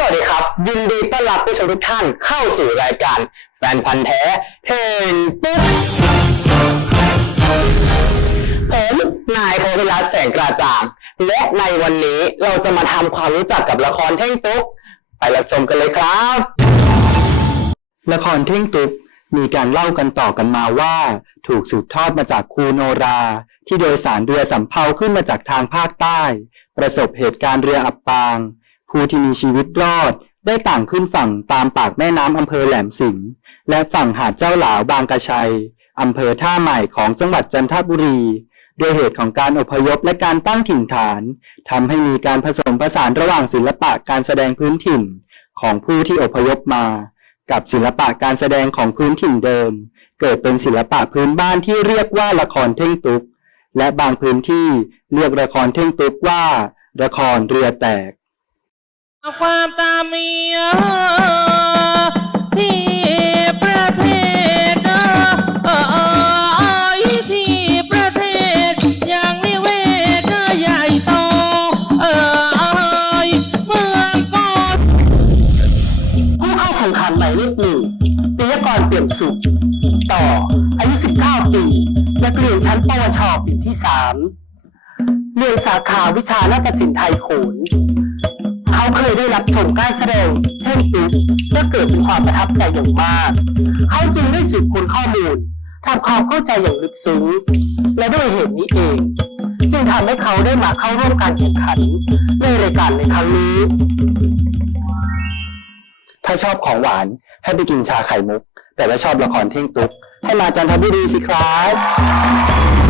สวัสดีครับ ยินดีต้อนรับผู้ชมทุกท่านเข้าสู่รายการแฟนพันธ์แท้เทนปุ๊บผมนายโพธิรัตน์แสงกระจ่าง และในวันนี้เราจะมาทำความรู้จักกับละครเท่งตุ๊กไปรับชมกันเลยครับ ละครเท่งตุ๊กมีการเล่ากันต่อกันมาว่า ถูกสืบทอดมาจากครูโนรา ที่โดยสารเรือสำเภาขึ้นมาจากทางภาคใต้ ประสบเหตุการณ์เรืออับปาง ผู้ที่มีชีวิตรอดได้ต่างขึ้นฝั่งตามปากแม่น้ำอำเภอแหลมสิงห์และฝั่งหาดเจ้าหลาวบางกระชัยอำเภอท่าใหม่ของจังหวัดจันทบุรีด้วยเหตุของการอพยพและการตั้งถิ่นฐานทำให้มีการผสมผสานระหว่างศิลปะการแสดงพื้นถิ่นของผู้ที่อพยพมา กับศิลปะการแสดงของพื้นถิ่นเดิม เกิดเป็นศิลปะพื้นบ้านที่เรียกว่าละครเท่งตุก และบางพื้นที่เรียกละครเท่งตุกว่าละครเรือแตก ความตามเมียที่ประเทศเอ่ยที่ประเทศอย่างนิเวศใหญ่โตเอ่ยเมืองกอนผู้เข้าแข่งขันหมายเลขหนึ่งปิยกรเปี่ยมสุข ต่อ อายุ 19 ปี นักเรียนชั้นปวชปีที่ 3 เรียนสาขาวิชานาฏศิลป์ไทยโขน เขาเคยได้รับชมการแสดงเท่งตุ๊กและเกิดเป็นความประทับใจอย่างมาก เขาจึงได้สืบค้นข้อมูลทำความเข้าใจอย่างลึกซึ้ง และด้วยเหตุนี้เอง จึงทำให้เขาได้มาเข้าร่วมการแข่งขัน ในรายการในครั้งนี้ ถ้าชอบของหวานให้ไปกินชาไข่มุก แต่ถ้าชอบละครเท่งตุ๊กให้มาจันทบุรีสิครับ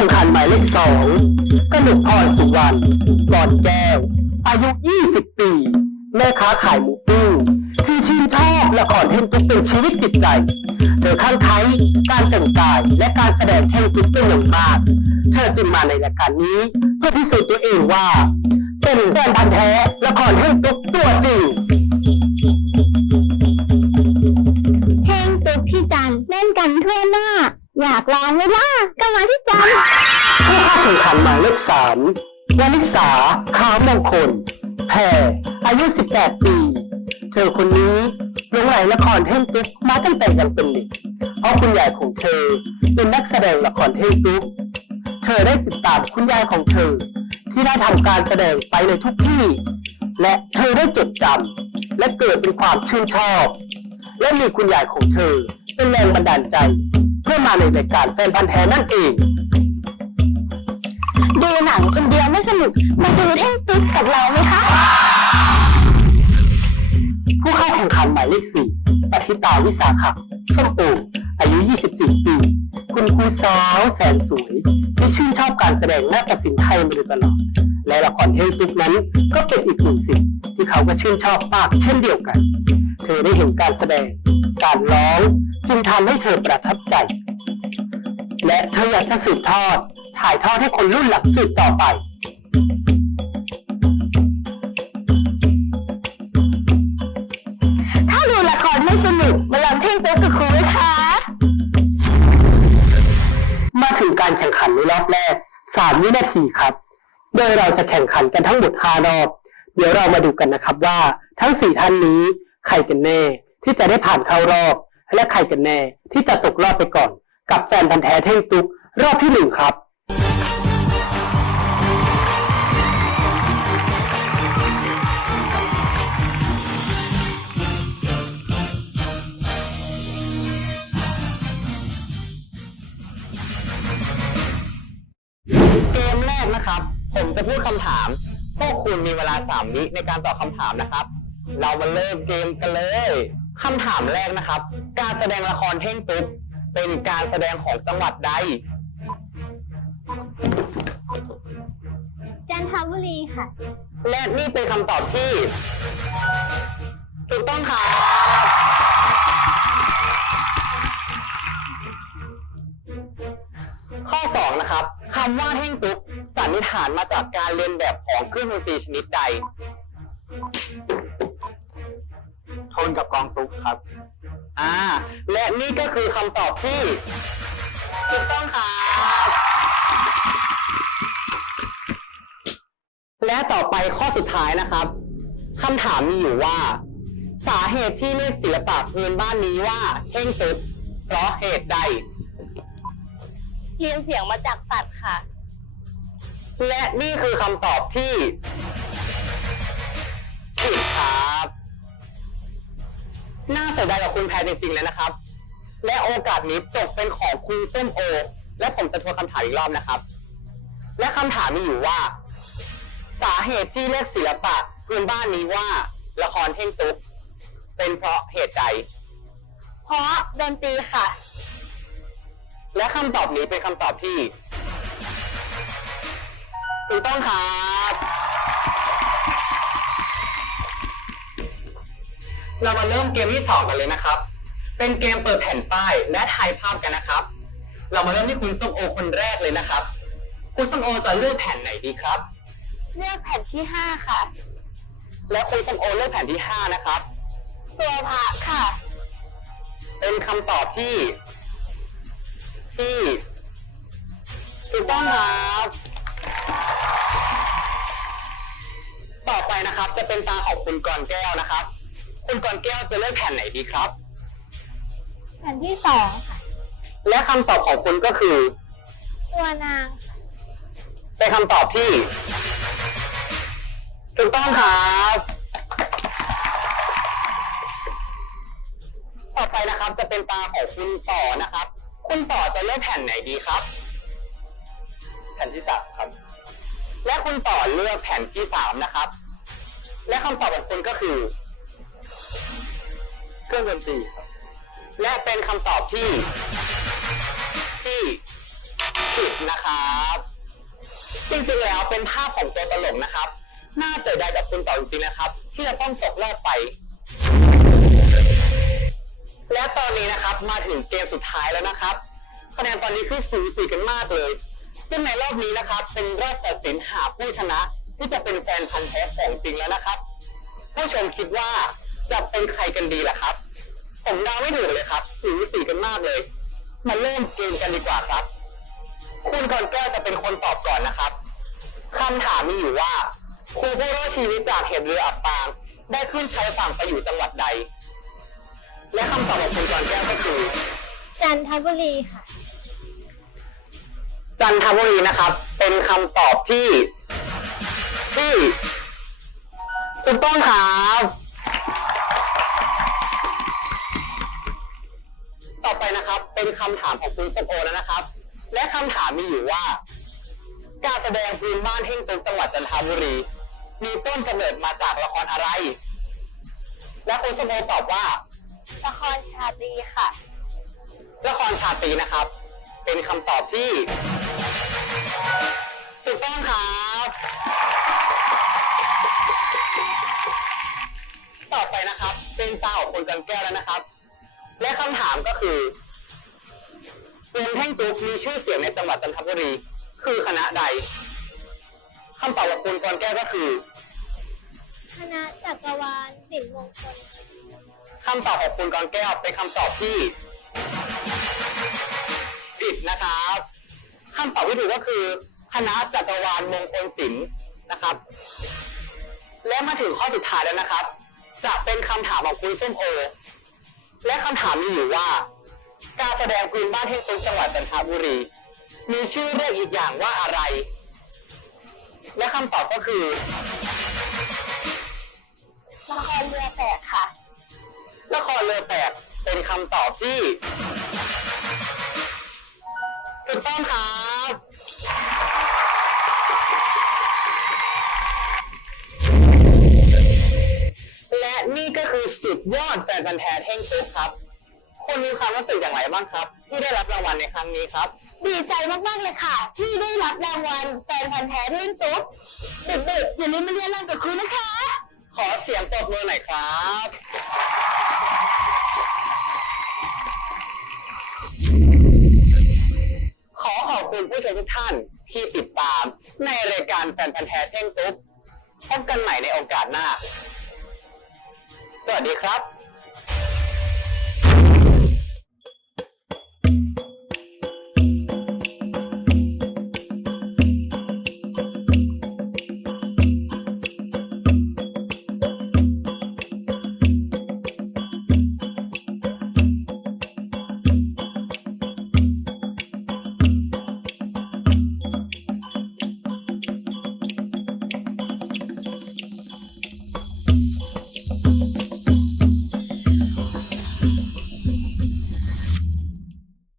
แข่งขันหมายเลขสองกนกพรสุวรรณบอนแก้ว อายุ 20 ปี แม่ค้าขายหมูปิ้งที่ชื่นชอบละครเท่งตุ๊กเป็นชีวิตจิตใจโดยข้างไคล้การแต่งกายและการแสดงเท่งตุ๊กเป็นอย่างมาก เธอจึงมาในรายการนี้เพื่อพิสูจน์ตัวเองว่า เป็นแฟนพันธ์แท้ละครเท่งตุ๊กตัวจริง อยากลองไหมล่ะก็มาที่จันผู้เข้าแข่งขันหมายเลขสามวนิสาขาวมงคลแพรอายุ 18 ปี เธอคนนี้ลงไหลละครเท่งตุ๊กมาตั้งแต่ยังเป็นเด็ก เพราะคุณยายของเธอเป็นนักแสดงละครเท่งตุ๊ก เธอได้ติดตามคุณยายของเธอ ที่ได้ทำการแสดงไปในทุกที่ และเธอได้จดจำและเกิดเป็นความชื่นชอบ และมีคุณยายของเธอเป็นแรงบันดาลใจ เพื่อมาในรายการแฟนพันธ์แท้นั่นเอง ดูหนังคนเดียวไม่สนุก มาดูเท่งตุ๊กกับเราไหมคะ ผู้เข้าแข่งขันหมายเลขสี่ปฏิตาวิสาขะส้มโออายุ 24 ปี คุณครูสาวแสนสวย ที่ชื่นชอบการแสดงนาฏศิลป์ไทยมาโดยตลอด และละครเทพตุกนั้นก็เป็นอีกหนึ่งสิ่งที่เขาก็ชื่นชอบมากเช่นเดียวกัน เธอได้เห็นการแสดง การร้อง จึงทำให้เธอประทับใจ และเธออยากจะสืบทอด ถ่ายทอดให้คนรุ่นหลังสืบต่อไป ถ้าดูละครไม่สนุกมาลองเท่งตุ๊กกับครูไหมคะ มาถึงการแข่งขันในรอบแรก 3 วินาทีครับ โดยเราจะแข่งขันกันทั้งหมด 5 รอบ เดี๋ยวเรามาดูกันนะครับว่าทั้ง 4 ท่านนี้ใครกันแน่ที่จะได้ผ่านเข้ารอบ และใครกันแน่ ที่จะตกรอบไปก่อน กับแฟนพันธ์แท้เท่งตุ๊กรอบที่1ครับเกมแรกนะครับ ผมจะพูดคำถาม พวกคุณมีเวลา 3 วิในการตอบคำถามนะครับ เรามาเริ่มเกมกันเลยคำถามแรกนะครับ การแสดงละครเท่งตุ๊กเป็นการแสดงของจังหวัดใด จันทบุรีค่ะ และนี่เป็นคำตอบที่ ถูกต้องครับข้อ 2 นะครับคำว่าเท่งตุ๊กสันนิษฐานมาจากการเรียนแบบของเครื่องดนตรีชนิดใดโทนกับกองตุ๊กครับ อ่า และนี่ก็คือคำตอบที่ถูกต้องครับ และต่อไปข้อสุดท้ายนะครับคำถามมีอยู่ว่า สาเหตุที่เรียกศิลปะพื้นบ้านนี้ว่าเท่งตึกเพราะเหตุใด เรียนเสียงมาจากสัตว์ค่ะ และนี่คือคำตอบที่ผิดครับ น่าเสียดายกับคุณแพรจริงๆเลยนะครับ และโอกาสนี้ตกเป็นของคุณส้มโอ และผมจะทวนคำถามอีกรอบนะครับ และคำถามมีอยู่ว่า สาเหตุที่เรียกศิลปะพื้นบ้านนี้ว่า ละครเท่งตุ๊กเป็นเพราะเหตุใด เพราะดนตรีค่ะ และคำตอบนี้เป็นคำตอบที่ถูกต้องครับ เรามาเริ่มเกมที่สองกันเลยนะครับ เป็นเกมเปิดแผ่นป้ายและทายภาพกันนะครับ เรามาเริ่มที่คุณส้มโอคนแรกเลยนะครับ คุณส้มโอจะเลือกแผ่นไหนดีครับ เลือกแผ่นที่ห้าค่ะ และคุณส้มโอเลือกแผ่นที่ห้านะครับ ตัวพระค่ะ เป็นคำตอบที่ ที่ถูกต้องครับต่อไปนะครับ จะเป็นตาของคุณกรแก้วนะครับ คุณกรแก้วจะเลือกแผ่นไหนดีครับ แผ่นที่สองค่ะ และคำตอบของคุณก็คือ ตัวนางค่ะเป็นคำตอบที่ถูกต้องครับ ต่อไปนะครับจะเป็นตาของคุณต่อนะครับ คุณต่อจะเลือกแผ่นไหนดีครับ แผ่นที่สามครับ และคุณต่อเลือกแผ่นที่สามนะครับ และคำตอบของคุณก็คือ เครื่องดนตรีครับและเป็นคำตอบที่ ที่ผิดนะครับ จริงๆแล้วเป็นภาพของตัวตลกนะครับ น่าเสียดายกับคุณต่อจริงๆนะครับ ที่จะต้องตกรอบไป และตอนนี้นะครับมาถึงเกมสุดท้ายแล้วนะครับ คะแนนตอนนี้คือสูสีกันมากเลย ซึ่งในรอบนี้นะครับ เป็นรอบตัดสินหาผู้ชนะ ที่จะเป็นแฟนพันธุ์แท้ของจริงแล้วนะครับผู้ชมคิดว่า จะเป็นใครกันดีล่ะครับ ผมเดาไม่ถูกเลยครับสูสีกันมากเลย มาเริ่มเกมกันดีกว่าครับ คุณกรแก้วจะเป็นคนตอบก่อนนะครับคำถามมีอยู่ว่าครูผู้รอดชีวิตจากเหตุเรืออับปาง ได้ขึ้นชายฝั่งไปอยู่จังหวัดใด และคำตอบของคุณกรแก้วก็คือ จันทบุรีค่ะ จันทบุรีนะครับ เป็นคำตอบที่ที่ถูกต้องครับ ต่อไปนะครับ เป็นคำถามของคุณส้มโอแล้วนะครับ และคำถามมีอยู่ว่า การแสดงพื้นบ้านเฮ่งตึกจังหวัดจันทบุรี มีต้นกำเนิดมาจากละครอะไร และคุณส้มโอตอบว่า ละครชาตรีค่ะ ละครชาตรีนะครับ เป็นคำตอบที่ถูกต้องครับต่อไปนะครับ เป็นตาของคนกันแก้วแล้วนะครับ และคำถามก็คือวงแท่งตุ๊กมีชื่อเสียงในจังหวัดจันทบุรี คือคณะใดคำตอบของคุณกรแก้วก็คือคณะจักรวาลสินมงคลคำตอบของคุณกรแก้วเป็นคำตอบที่ผิดนะครับคำตอบที่ถูกก็คือ คณะจักรวาลมงคลศิลป์นะครับ และมาถึงข้อสุดท้ายแล้วนะครับ จะเป็นคำถามของคุณส้มโอ และคำถามมีอยู่ว่า การแสดงพื้นบ้านเฮงตุงจังหวัดจันทบุรี มีชื่อเรียกอีกอย่างว่าอะไร และคำตอบก็คือละครเรือแตกค่ะละครเรือแตกเป็นคำตอบที่ถูกต้องครับและ สุดยอดแฟนพันธ์แท้เท่งตุ๊กครับคุณมีความรู้สึกอย่างไรบ้างครับ ที่ได้รับรางวัลในครั้งนี้ครับ ดีใจมากๆเลยค่ะ ที่ได้รับรางวัลแฟนพันธ์แท้เรื่องตุ๊กเด็กๆอย่าลืมมาเรียนรังกับครูนะคะ ขอเสียงปรบมือหน่อยครับ ขอขอบคุณผู้ชมทุกท่านที่ติดตาม ในรายการแฟนพันธ์แท้เท่งตุ๊กพบกันใหม่ในโอกาสหน้า สวัสดีครับ